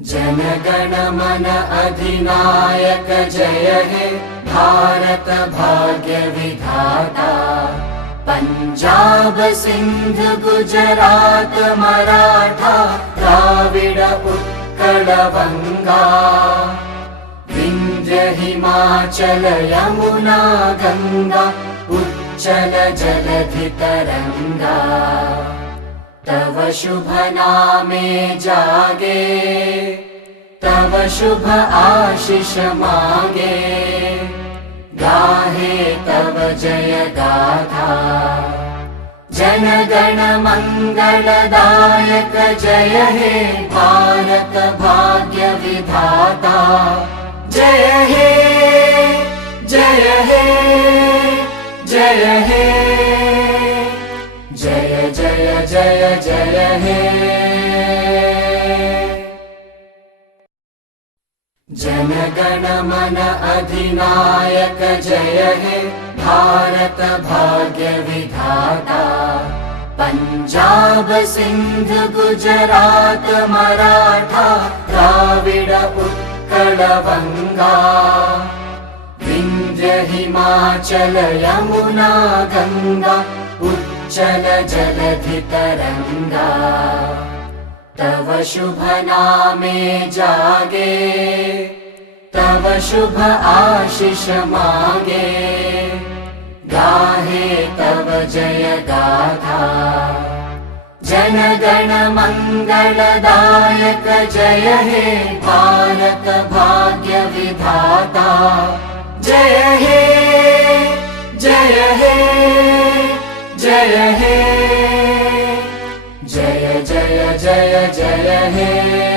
जनगण मन अधिनायक जय हे भारत भाग्य विधाता। पंजाब सिंध गुजरात मराठा द्राविड उत्कल बंगा। विंध्य हिमाचल यमुना गंगा उच्चल जलधि तरंगा। तव शुभ नामे जागे तव शुभ आशीष मांगे। गाहे तव जय गाथा जनगण मंगलदायक जय हे भारत भाग्य विधाता। जय हे जय हे जय हे जय जय जय जय हे। जनगण मन अधिनायक जय हे भारत भाग्य विधाता। पंजाब सिंध गुजरात मराठा द्राविड उत्कल बंगा। विंध्य हिमाचल यमुना गंगा उच्चल जलधि तरंगा। तव शुभ नामे जागे तव शुभ आशीष मांगे। गाहे तव जय गाथा जनगण मंगलदायक जय हे भारत भाग्य विधाता। जय हे जय हे जय हे जय जय जय जय हे।